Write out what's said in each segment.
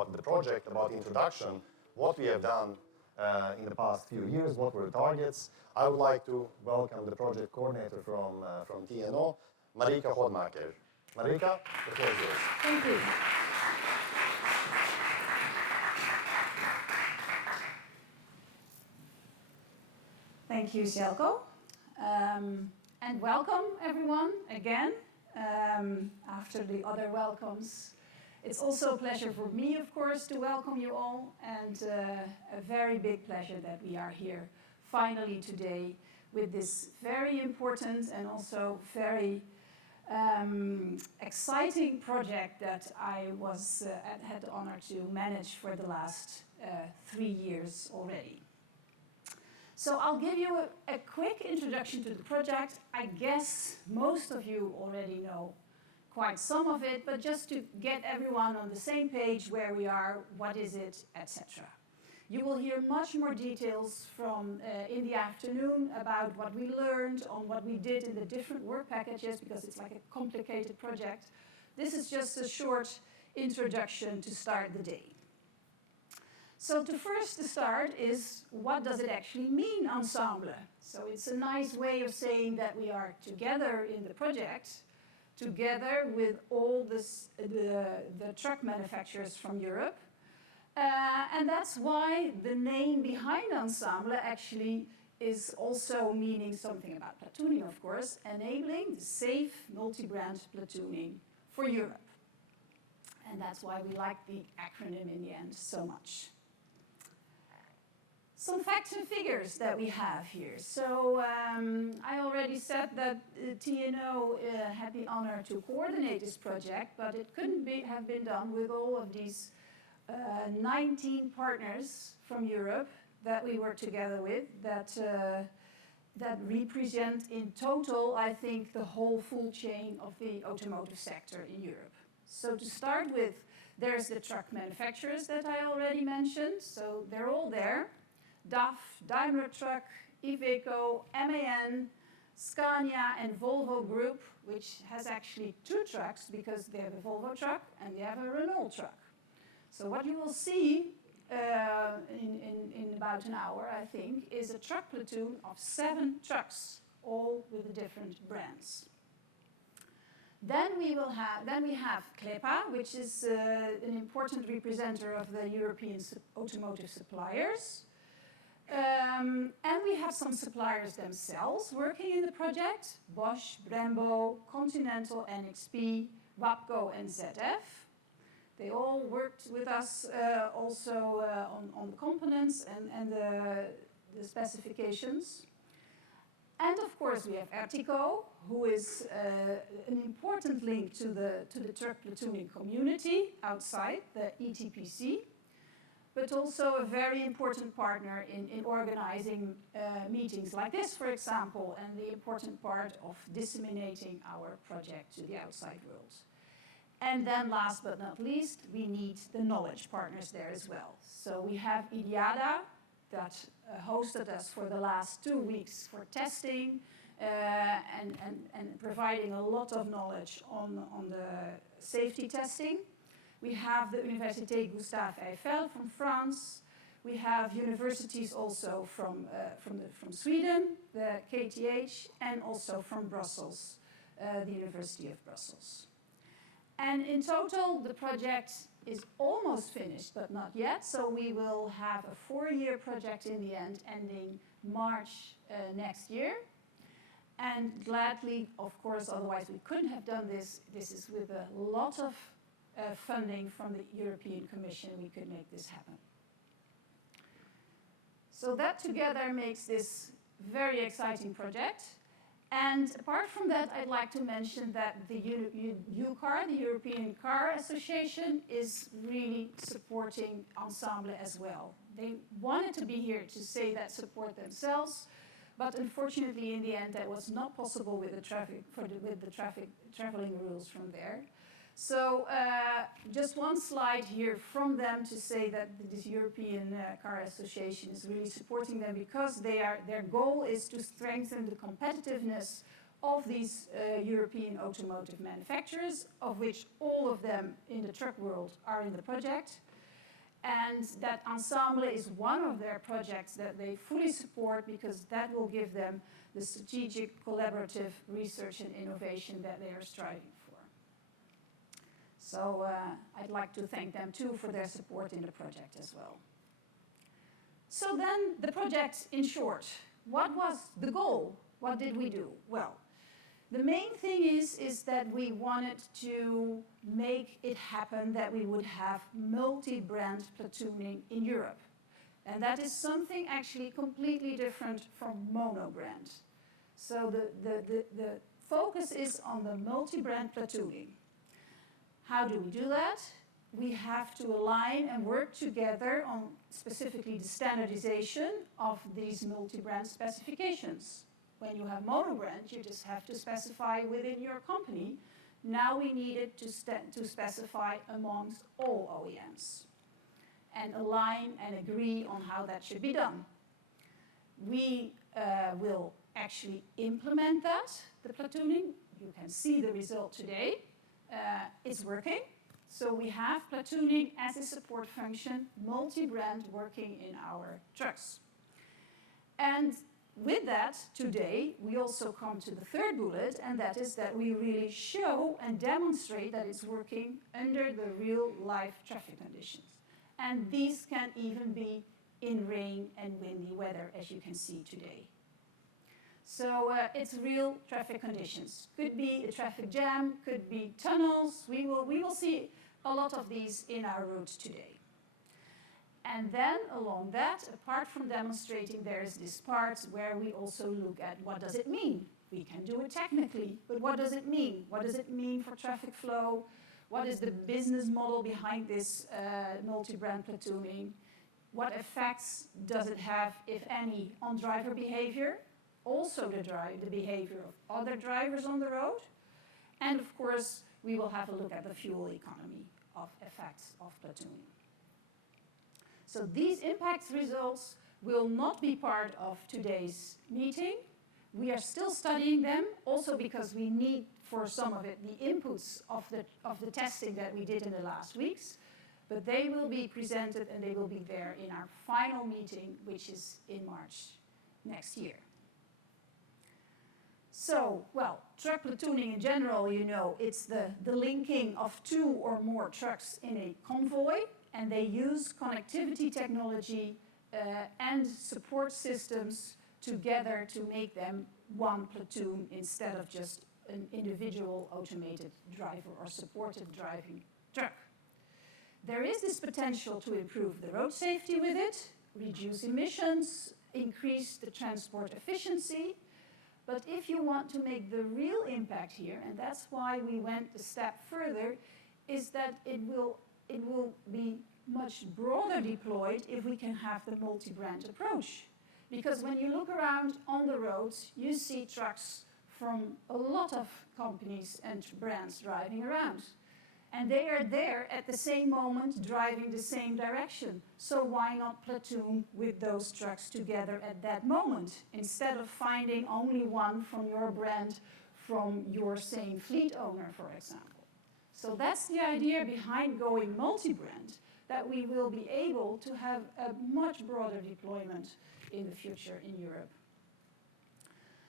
about the project, about the introduction, what we have done in the past few years, what were the targets, I would like to welcome the project coordinator from TNO, Marika Hoedemaeker. Marika, the floor is yours. Thank you. Thank you, Željko. And welcome, everyone, again, after the other welcomes. It's also a pleasure for me, of course, to welcome you all, and a very big pleasure that we are here finally today with this very important and also very exciting project that I had the honor to manage for the last 3 years already. So I'll give you a quick introduction to the project. I guess most of you already know quite some of it, but just to get everyone on the same page where we are, what is it, etc. You will hear much more details from in the afternoon about what we learned, on what we did in the different work packages, because it's like a complicated project. This is just a short introduction to start the day. So to start is, what does it actually mean, ensemble? So it's a nice way of saying that we are together in the project, together with all the truck manufacturers from Europe. And that's why the name behind ensemble actually is also meaning something about platooning, of course, enabling the safe multi-brand platooning for Europe. And that's why we like the acronym in the end so much. Some facts and figures that we have here. So I already said that TNO had the honor to coordinate this project, but it couldn't have been done with all of these 19 partners from Europe that we work together with, that represent in total, I think, the whole full chain of the automotive sector in Europe. So to start with, there's the truck manufacturers that I already mentioned, so they're all there. DAF, Daimler Truck, Iveco, MAN, Scania and Volvo Group, which has actually 2 trucks because they have a Volvo truck and they have a Renault truck. So what you will see in about an hour, I think, is a truck platoon of 7 trucks, all with the different brands. Then we have CLEPA, which is an important representative of the European automotive suppliers. And we have some suppliers themselves working in the project: Bosch, Brembo, Continental, NXP, WAPCO and ZF. They all worked with us also on the components and the specifications. And of course we have Ertico, who is an important link to the truck platooning community outside the ETPC, but also a very important partner in organizing meetings like this, for example, and the important part of disseminating our project to the outside world. And then last but not least, we need the knowledge partners there as well. So we have IDIADA that hosted us for the last 2 weeks for testing and providing a lot of knowledge on the safety testing. We have the Université Gustave Eiffel from France. We have universities also from Sweden, the KTH, and also from Brussels, the University of Brussels. And in total, the project is almost finished, but not yet. So we will have a 4-year project in the end, ending March next year. And gladly, of course, otherwise we couldn't have done this. This is with a lot of funding from the European Commission, we could make this happen. So that together makes this very exciting project. And apart from that, I'd like to mention that the UCAR, the European Car Association, is really supporting Ensemble as well. They wanted to be here to say that support themselves, but unfortunately in the end that was not possible with the traveling rules from there. So just one slide here from them to say that this European Car Association is really supporting them because their goal is to strengthen the competitiveness of these European automotive manufacturers, of which all of them in the truck world are in the project. And that Ensemble is one of their projects that they fully support because that will give them the strategic collaborative research and innovation that they are striving for. So I'd like to thank them too for their support in the project as well. So then the project in short, what was the goal? What did we do? Well, the main thing is that we wanted to make it happen that we would have multi-brand platooning in Europe. And that is something actually completely different from mono-brand. So the focus is on the multi-brand platooning. How do we do that? We have to align and work together on specifically the standardization of these multi-brand specifications. When you have mono-brand, you just have to specify within your company. Now we needed to specify amongst all OEMs and align and agree on how that should be done. We will actually implement that, the platooning. You can see the result today. It's working. So we have platooning as a support function, multi-brand working in our trucks. And with that, today, we also come to the third bullet, and that is that we really show and demonstrate that it's working under the real-life traffic conditions. And these can even be in rain and windy weather, as you can see today. So it's real traffic conditions. Could be a traffic jam, could be tunnels. We will see a lot of these in our routes today. And then along that, apart from demonstrating, there is this part where we also look at what does it mean. We can do it technically, but what does it mean? What does it mean for traffic flow? What is the business model behind this multi-brand platooning? What effects does it have, if any, on driver behavior? Also the behavior of other drivers on the road. And of course, we will have a look at the fuel economy of effects of platooning. So these impact results will not be part of today's meeting. We are still studying them, also because we need for some of it the inputs of the testing that we did in the last weeks. But they will be presented and they will be there in our final meeting, which is in March next year. So, well, truck platooning in general, you know, it's the linking of two or more trucks in a convoy. And they use connectivity technology and support systems together to make them one platoon instead of just an individual automated driver or supported driving truck. There is this potential to improve the road safety with it, reduce emissions, increase the transport efficiency. But if you want to make the real impact here, and that's why we went a step further, is that it will be much broader deployed if we can have the multi-brand approach. Because when you look around on the roads, you see trucks from a lot of companies and brands driving around. And they are there at the same moment driving the same direction. So why not platoon with those trucks together at that moment, instead of finding only one from your brand from your same fleet owner, for example. So that's the idea behind going multi-brand, that we will be able to have a much broader deployment in the future in Europe.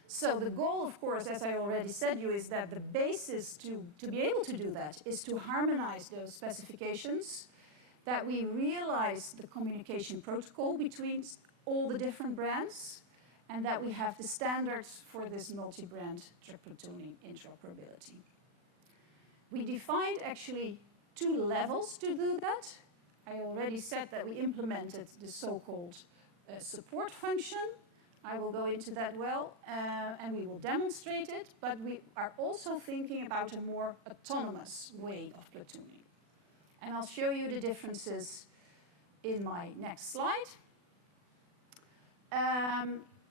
So the goal, of course, as I already said you, is that the basis to be able to do that is to harmonize those specifications, that we realize the communication protocol between all the different brands, and that we have the standards for this multi-brand truck platooning interoperability. We defined actually 2 levels to do that. I already said that we implemented the so-called support function. I will go into that and we will demonstrate it, but we are also thinking about a more autonomous way of platooning. And I'll show you the differences in my next slide.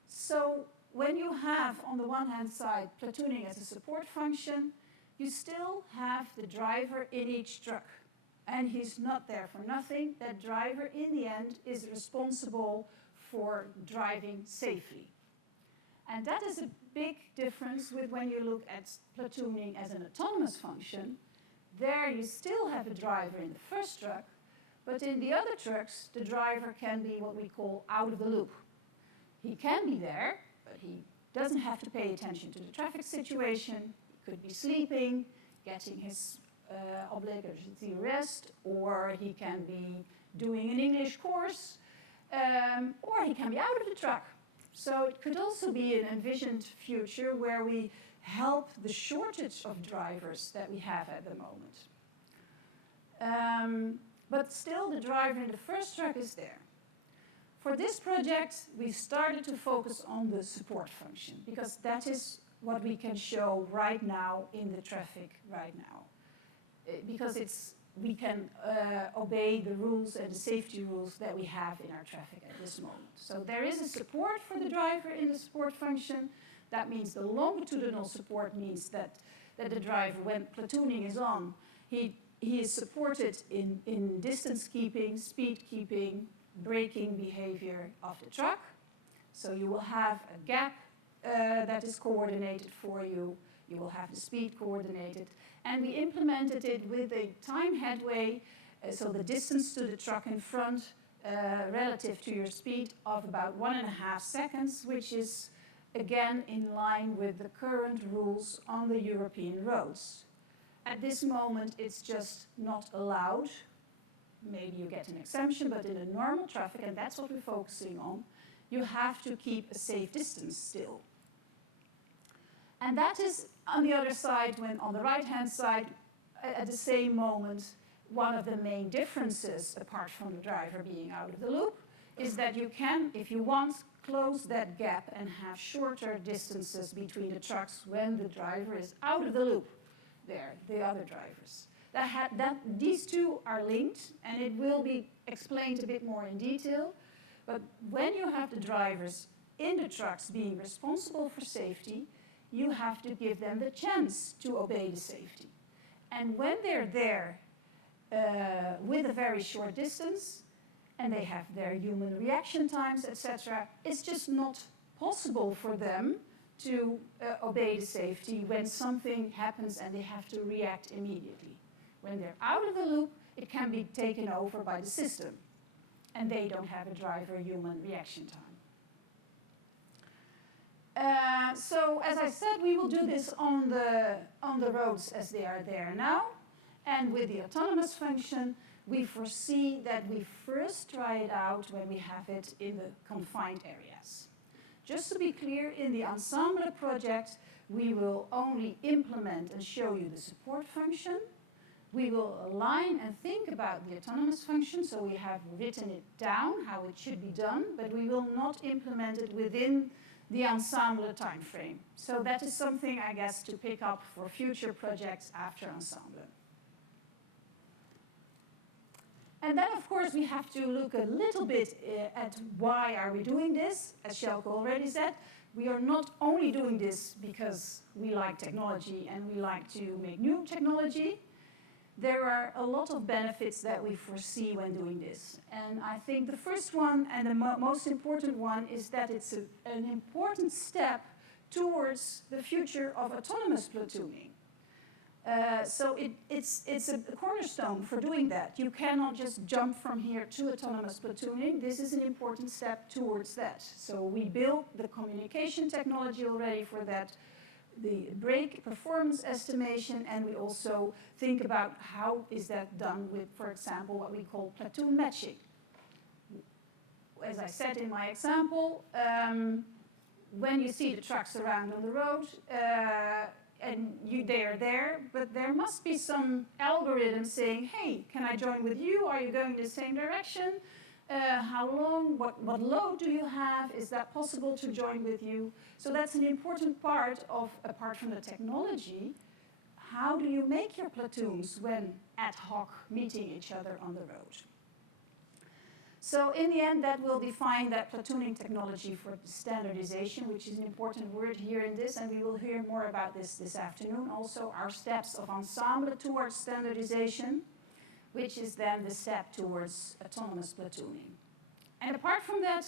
So when you have, on the one hand side, platooning as a support function, you still have the driver in each truck. And he's not there for nothing. That driver, in the end, is responsible for driving safely. And that is a big difference with when you look at platooning as an autonomous function. There you still have a driver in the first truck, But in the other trucks, the driver can be what we call out of the loop. He can be there, but he doesn't have to pay attention to the traffic situation. He could be sleeping, getting his obligatory rest, or he can be doing an English course, or he can be out of the truck. So it could also be an envisioned future where we help the shortage of drivers that we have at the moment. But still, the driver in the first truck is there. For this project, we started to focus on the support function, because that is what we can show right now in the traffic right now. Because we can obey the rules and the safety rules that we have in our traffic at this moment. So there is a support for the driver in the support function. That means the longitudinal support means that the driver, when platooning is on, he is supported in distance keeping, speed keeping, braking behavior of the truck. So you will have a gap that is coordinated for you. You will have the speed coordinated. And we implemented it with a time headway, so the distance to the truck in front relative to your speed of about 1.5 seconds, which is again in line with the current rules on the European roads. At this moment, it's just not allowed. Maybe you get an exemption, but in a normal traffic, and that's what we're focusing on, you have to keep a safe distance still. And that is on the other side, when on the right-hand side, at the same moment, one of the main differences, apart from the driver being out of the loop, is that you can, if you want, close that gap and have shorter distances between the trucks when the driver is out of the loop. There, the other drivers. These two are linked, and it will be explained a bit more in detail. But when you have the drivers in the trucks being responsible for safety, you have to give them the chance to obey the safety. And when they're there with a very short distance, and they have their human reaction times, etc., it's just not possible for them to obey the safety when something happens and they have to react immediately. When they're out of the loop, it can be taken over by the system, and they don't have a driver human reaction time. So, as I said, we will do this on the roads as they are there now, and with the autonomous function, we foresee that we first try it out when we have it in the confined areas. Just to be clear, in the ENSEMBLE project, we will only implement and show you the support function. We will align and think about the autonomous function, so we have written it down, how it should be done, but we will not implement it within the ENSEMBLE time frame. So that is something, I guess, to pick up for future projects after ENSEMBLE. And then, of course, we have to look a little bit at why are we doing this. As Sjelko already said, we are not only doing this because we like technology and we like to make new technology. There are a lot of benefits that we foresee when doing this. And I think the first one and the most important one is that it's an important step towards the future of autonomous platooning. So it's a cornerstone for doing that. You cannot just jump from here to autonomous platooning. This is an important step towards that. So we built the communication technology already for that, the brake performance estimation, and we also think about how is that done with, for example, what we call platoon matching. As I said in my example, when you see the trucks around on the road, and they are there, but there must be some algorithm saying, hey, can I join with you? Are you going in the same direction? How long? What load do you have? Is that possible to join with you? So that's an important part of, apart from the technology, how do you make your platoons when ad hoc meeting each other on the road? So in the end, that will define that platooning technology for standardization, which is an important word here in this, and we will hear more about this afternoon. Also, our steps of ENSEMBLE towards standardization, which is then the step towards autonomous platooning. And apart from that,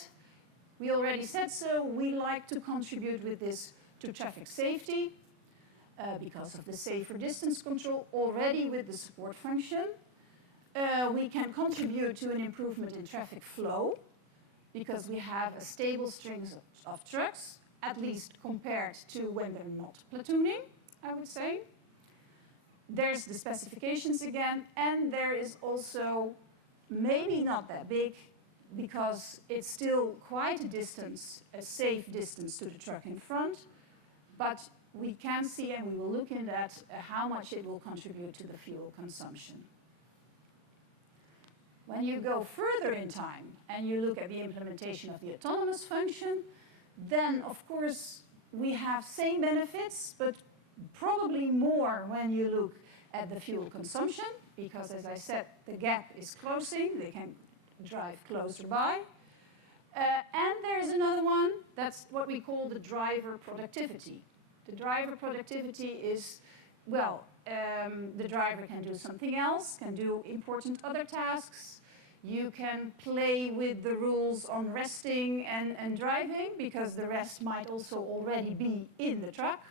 we already said so, we like to contribute with this to traffic safety because of the safer distance control already with the support function. we can contribute to an improvement in traffic flow because we have a stable string of trucks, at least compared to when they're not platooning, I would say. There's the specifications again, and there is also, maybe not that big, because it's still quite a distance, a safe distance to the truck in front, but we can see, and we will look in that, how much it will contribute to the fuel consumption. When you go further in time and you look at the implementation of the autonomous function, then of course we have same benefits, but probably more when you look at the fuel consumption, because as I said, the gap is closing, they can drive closer by. And there's another one, that's what we call the driver productivity. The driver productivity is, well, the driver can do something else, can do important other tasks. You can play with the rules on resting and driving, because the rest might also already be in the truck.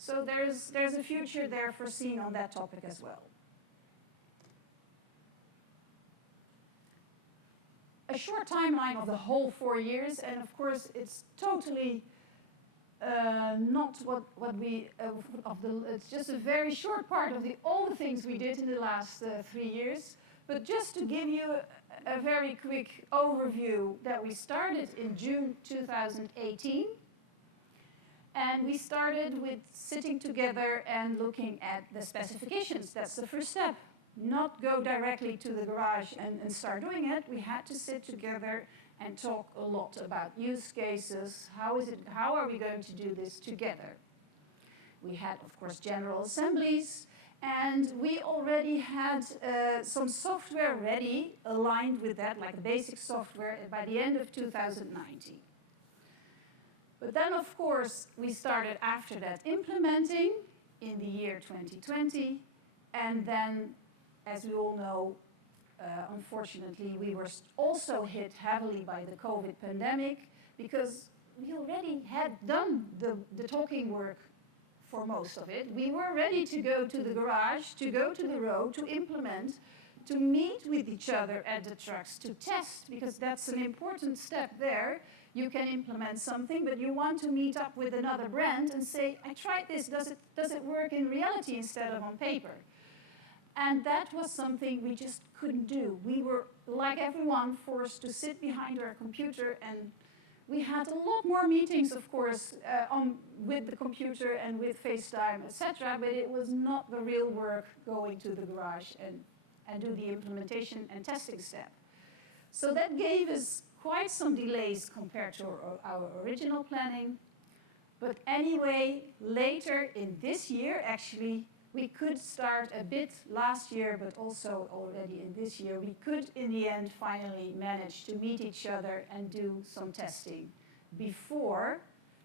So there's a future there foreseen on that topic as well. A short timeline of the whole 4 years, and of course it's totally not what we, it's just a very short part of all the things we did in the last 3 years. But just to give you a very quick overview, that we started in June 2018. And we started with sitting together and looking at the specifications. That's the first step. Not go directly to the garage and start doing it. We had to sit together and talk a lot about use cases. How are we going to do this together? We had, of course, general assemblies, and we already had some software ready aligned with that, like the basic software, by the end of 2019. But then, of course, we started after that implementing in the year 2020, and then, as we all know, unfortunately, we were also hit heavily by the COVID pandemic, because we already had done the talking work for most of it. We were ready to go to the garage, to go to the road, to implement, to meet with each other at the trucks, to test, because that's an important step there. You can implement something, but you want to meet up with another brand and say, I tried this, does it work in reality instead of on paper? And that was something we just couldn't do. We were, like everyone, forced to sit behind our computer, and we had a lot more meetings, of course, with the computer and with FaceTime, etc., but it was not the real work going to the garage and do the implementation and testing step. So that gave us quite some delays compared to our original planning. But anyway, later in this year, actually, we could start a bit last year, but also already in this year, we could in the end finally manage to meet each other and do some testing before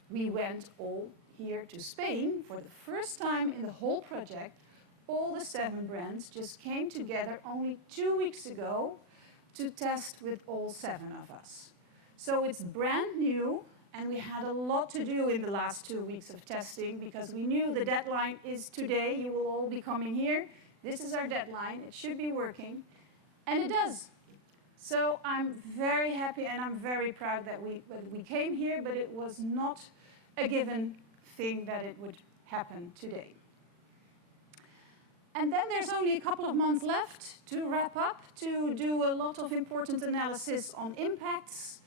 we went all here to Spain. For the first time in the whole project, all the 7 brands just came together only 2 weeks ago to test with all 7 of us. So it's brand new, and we had a lot to do in the last 2 weeks of testing, because we knew the deadline is today. You will all be coming here. This is our deadline. It should be working, and it does. So I'm very happy and I'm very proud that we came here, but it was not a given thing that it would happen today. And then there's only a couple of months left to wrap up, to do a lot of important analysis on impacts,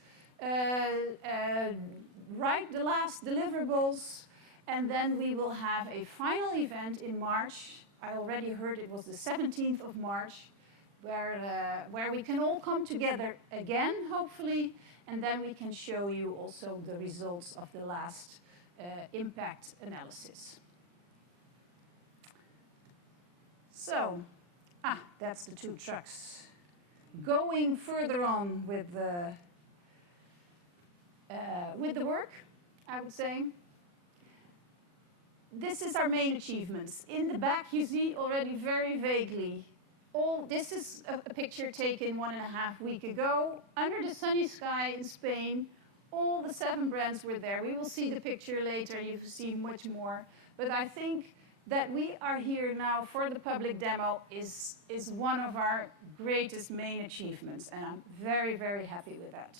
write the last deliverables, and then we will have a final event in March. I already heard it was the 17th of March, where we can all come together again, hopefully, and then we can show you also the results of the last impact analysis. So, that's the 2 trucks. Going further on with the work, I would say. This is our main achievements. In the back, you see already very vaguely. This is a picture taken 1.5 weeks ago, under the sunny sky in Spain. All the 7 brands were there. We will see the picture later. You've seen much more. But I think that we are here now for the public demo is one of our greatest main achievements, and I'm very, very happy with that.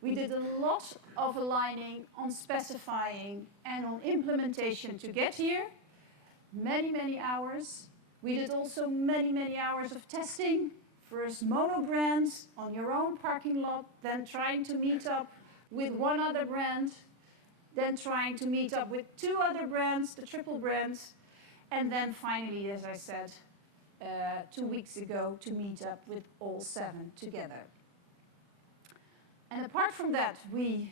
We did a lot of aligning on specifying and on implementation to get here, many, many hours. We did also many, many hours of testing. First mono brands on your own parking lot, then trying to meet up with one other brand, then trying to meet up with two other brands, the triple brands, and then finally, as I said, 2 weeks ago, to meet up with all 7 together. And apart from that, we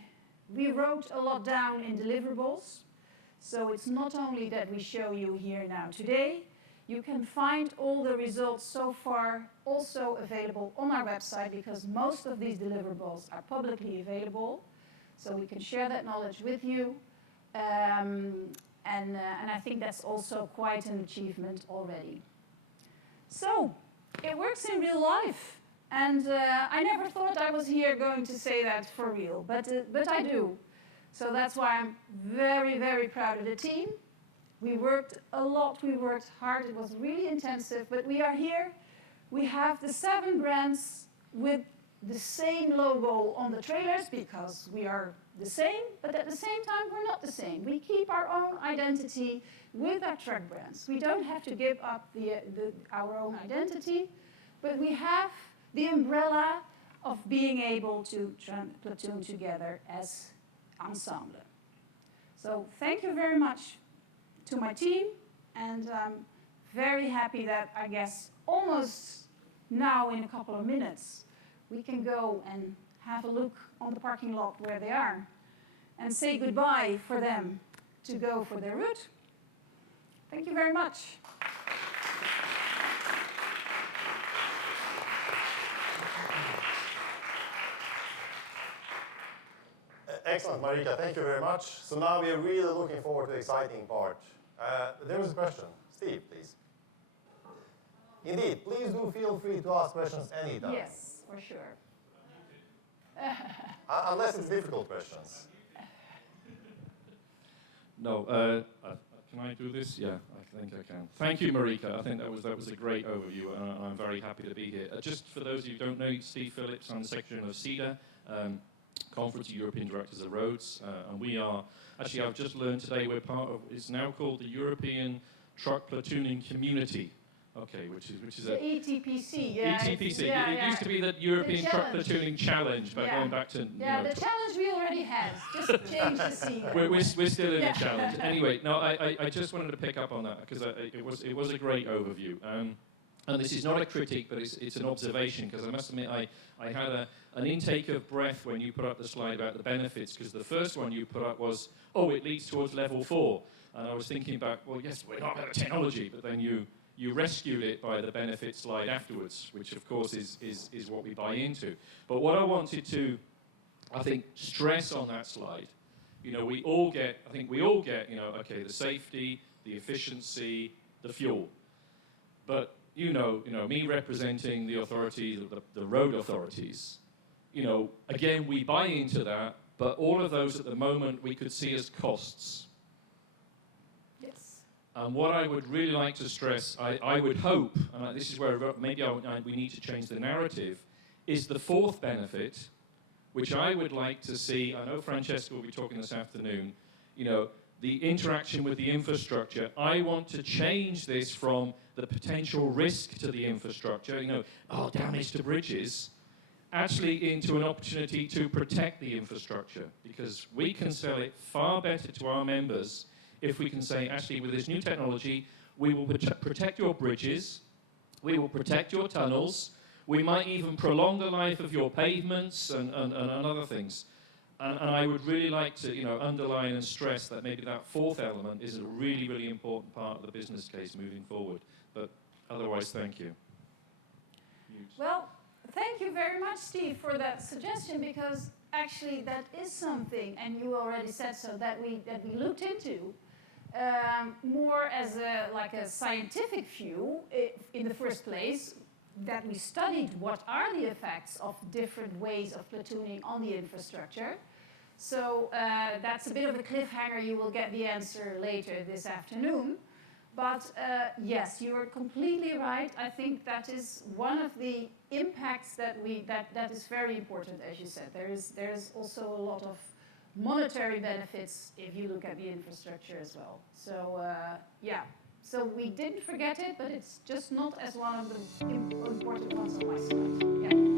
wrote a lot down in deliverables. So it's not only that we show you here now today, you can find all the results so far also available on our website, because most of these deliverables are publicly available. So we can share that knowledge with you. And I think that's also quite an achievement already. So it works in real life. And I never thought I was here going to say that for real, but I do. So that's why I'm very, very proud of the team. We worked a lot, we worked hard, it was really intensive, but we are here. We have the 7 brands with the same logo on the trailers because we are the same, but at the same time we're not the same. We keep our own identity with our truck brands. We don't have to give up our own identity, but we have the umbrella of being able to platoon together as ensemble. So thank you very much to my team, and I'm very happy that I guess almost now in a couple of minutes we can go and have a look on the parking lot where they are and say goodbye for them to go for their route. Thank you very much. Excellent, Marika. Thank you very much. So now we are really looking forward to the exciting part. There is a question. Steve, please. Indeed, please do feel free to ask questions anytime. Yes, for sure. Unless it's difficult questions. No, can I do this? Yeah, I think I can. Thank you, Marika. I think that was a great overview, and I'm very happy to be here. Just for those of you who don't know, Steve Phillips, I'm the Secretary of CEDA, Conference of European Directors of Roads, and we are, actually I've just learned today, we're part of, it's now called the European Truck Platooning Community. Okay, which is the a ETPC, yeah. ETPC. Yeah, it used to be the European Truck Platooning Challenge, but going back to yeah, the challenge we already had. Just change the scene. We're still in the challenge. Anyway, no, I just wanted to pick up on that because it was a great overview. And this is not a critique, but it's an observation, because I must admit I had an intake of breath when you put up the slide about the benefits, because the first one you put up was, oh, it leads towards level 4. And I was thinking back, well, yes, we're not about the technology, but then you rescued it by the benefit slide afterwards, which of course is what we buy into. But what I wanted to, I think, stress on that slide, you know, we all get, you know, okay, the safety, the efficiency, the fuel. But you know, me representing the authorities, the road authorities, you know, again, we buy into that, but all of those at the moment we could see as costs. Yes. And what I would really like to stress, I would hope, and this is where maybe we need to change the narrative, is the 4th benefit, which I would like to see. I know Francesca will be talking this afternoon, you know, the interaction with the infrastructure. I want to change this from the potential risk to the infrastructure, you know, oh, damage to bridges, actually into an opportunity to protect the infrastructure, because we can sell it far better to our members if we can say, actually, with this new technology, we will protect your bridges, we will protect your tunnels, we might even prolong the life of your pavements and other things. And I would really like to, you know, underline and stress that maybe that 4th element is a really, really important part of the business case moving forward. But otherwise, thank you. Well, thank you very much, Steve, for that suggestion, because actually that is something, and you already said so, that we looked into more as a scientific view in the first place, that we studied what are the effects of different ways of platooning on the infrastructure. So that's a bit of a cliffhanger. You will get the answer later this afternoon. But yes, you are completely right. I think that is one of the impacts that is very important, as you said. There is also a lot of monetary benefits if you look at the infrastructure as well. So yeah, so we didn't forget it, but it's just not as one of the important ones on my slide. Yeah.